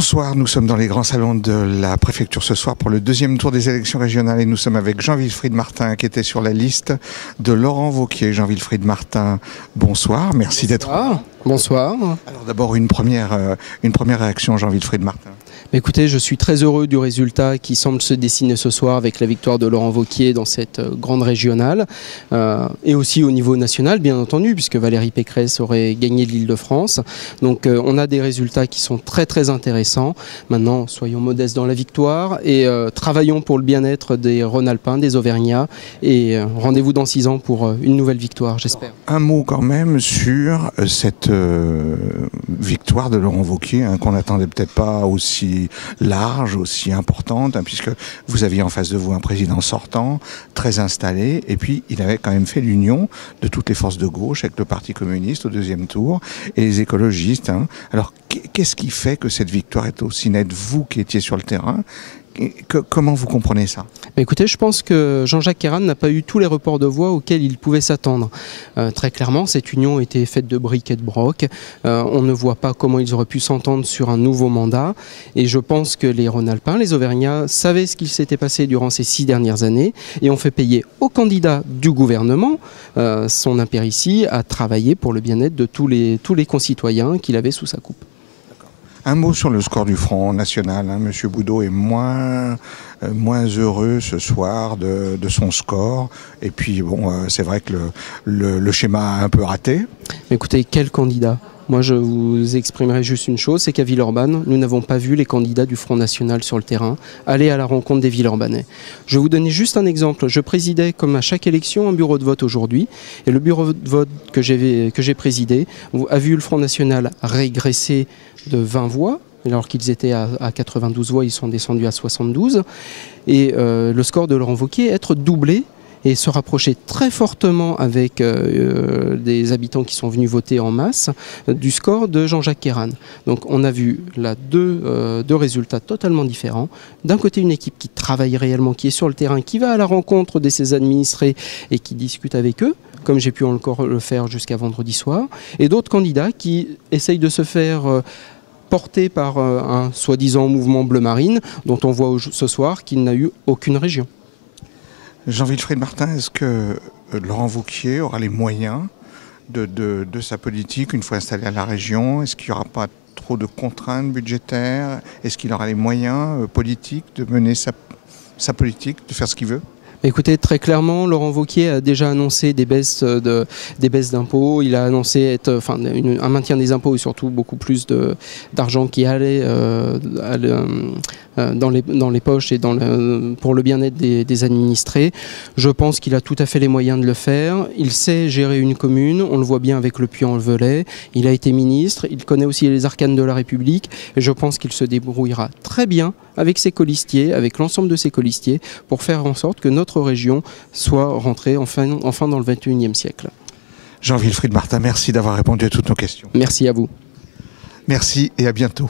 Bonsoir, nous sommes dans les grands salons de la préfecture ce soir pour le deuxième tour des élections régionales et nous sommes avec Jean-Wilfried Martin qui était sur la liste de Laurent Wauquiez. Jean-Wilfried Martin, bonsoir, merci d'être là. Bonsoir. Alors d'abord une première réaction, Jean-Wilfried Martin. Écoutez, je suis très heureux du résultat qui semble se dessiner ce soir avec la victoire de Laurent Wauquiez dans cette grande régionale et aussi au niveau national, bien entendu, puisque Valérie Pécresse aurait gagné l'Île-de-France. Donc on a des résultats qui sont très intéressants. Maintenant, soyons modestes dans la victoire et travaillons pour le bien-être des Rhône-Alpins, des Auvergnats et rendez-vous dans 6 ans pour une nouvelle victoire, j'espère. Un mot quand même sur cette victoire de Laurent Wauquiez qu'on n'attendait peut-être pas aussi large, aussi importante, puisque vous aviez en face de vous un président sortant, très installé, et puis il avait quand même fait l'union de toutes les forces de gauche avec le Parti communiste au deuxième tour et les écologistes. Alors qu'est-ce qui fait que cette victoire est aussi nette, vous qui étiez sur le terrain? Comment vous comprenez ça? Écoutez, je pense que Jean-Jacques Herrane n'a pas eu tous les reports de voix auxquels il pouvait s'attendre. Très clairement, cette union était faite de briques et de broc. On ne voit pas comment ils auraient pu s'entendre sur un nouveau mandat. Et je pense que les Rhône-Alpins, les Auvergnats, savaient ce qu'il s'était passé durant ces 6 dernières années et ont fait payer au candidat du gouvernement son impéritie à travailler pour le bien-être de tous les concitoyens qu'il avait sous sa coupe. Un mot sur le score du Front National. Monsieur Boudot est moins heureux ce soir de son score. Et puis, bon, c'est vrai que le schéma a un peu raté. Écoutez, quel candidat ? Moi, je vous exprimerai juste une chose, c'est qu'à Villeurbanne, nous n'avons pas vu les candidats du Front National sur le terrain aller à la rencontre des Villeurbanais. Je vais vous donner juste un exemple. Je présidais, comme à chaque élection, un bureau de vote aujourd'hui. Et le bureau de vote que j'ai présidé a vu le Front National régresser de 20 voix. Alors qu'ils étaient à 92 voix, ils sont descendus à 72. Et le score de Laurent Wauquiez être doublé et se rapprocher très fortement avec des habitants qui sont venus voter en masse du score de Jean-Jacques Herrane. Donc on a vu là deux résultats totalement différents. D'un côté, une équipe qui travaille réellement, qui est sur le terrain, qui va à la rencontre de ses administrés et qui discute avec eux, comme j'ai pu encore le faire jusqu'à vendredi soir, et d'autres candidats qui essayent de se faire porter par un soi-disant mouvement bleu marine, dont on voit ce soir qu'il n'a eu aucune région. Jean-Wilfried Martin, est-ce que Laurent Wauquiez aura les moyens de sa politique une fois installé à la région? Est-ce qu'il n'y aura pas trop de contraintes budgétaires? Est-ce qu'il aura les moyens politiques de mener sa politique, de faire ce qu'il veut? Écoutez, très clairement, Laurent Wauquiez a déjà annoncé des baisses d'impôts. Il a annoncé un maintien des impôts et surtout beaucoup plus d'argent qui allait dans les poches et pour le bien-être des administrés. Je pense qu'il a tout à fait les moyens de le faire. Il sait gérer une commune, on le voit bien avec le Puy-en-Velay. Il a été ministre, il connaît aussi les arcanes de la République et je pense qu'il se débrouillera très bien avec ses colistiers, avec l'ensemble de ses colistiers, pour faire en sorte que notre région soit rentrée enfin dans le 21e siècle. Jean-Wilfried Martin, merci d'avoir répondu à toutes nos questions. Merci à vous. Merci et à bientôt.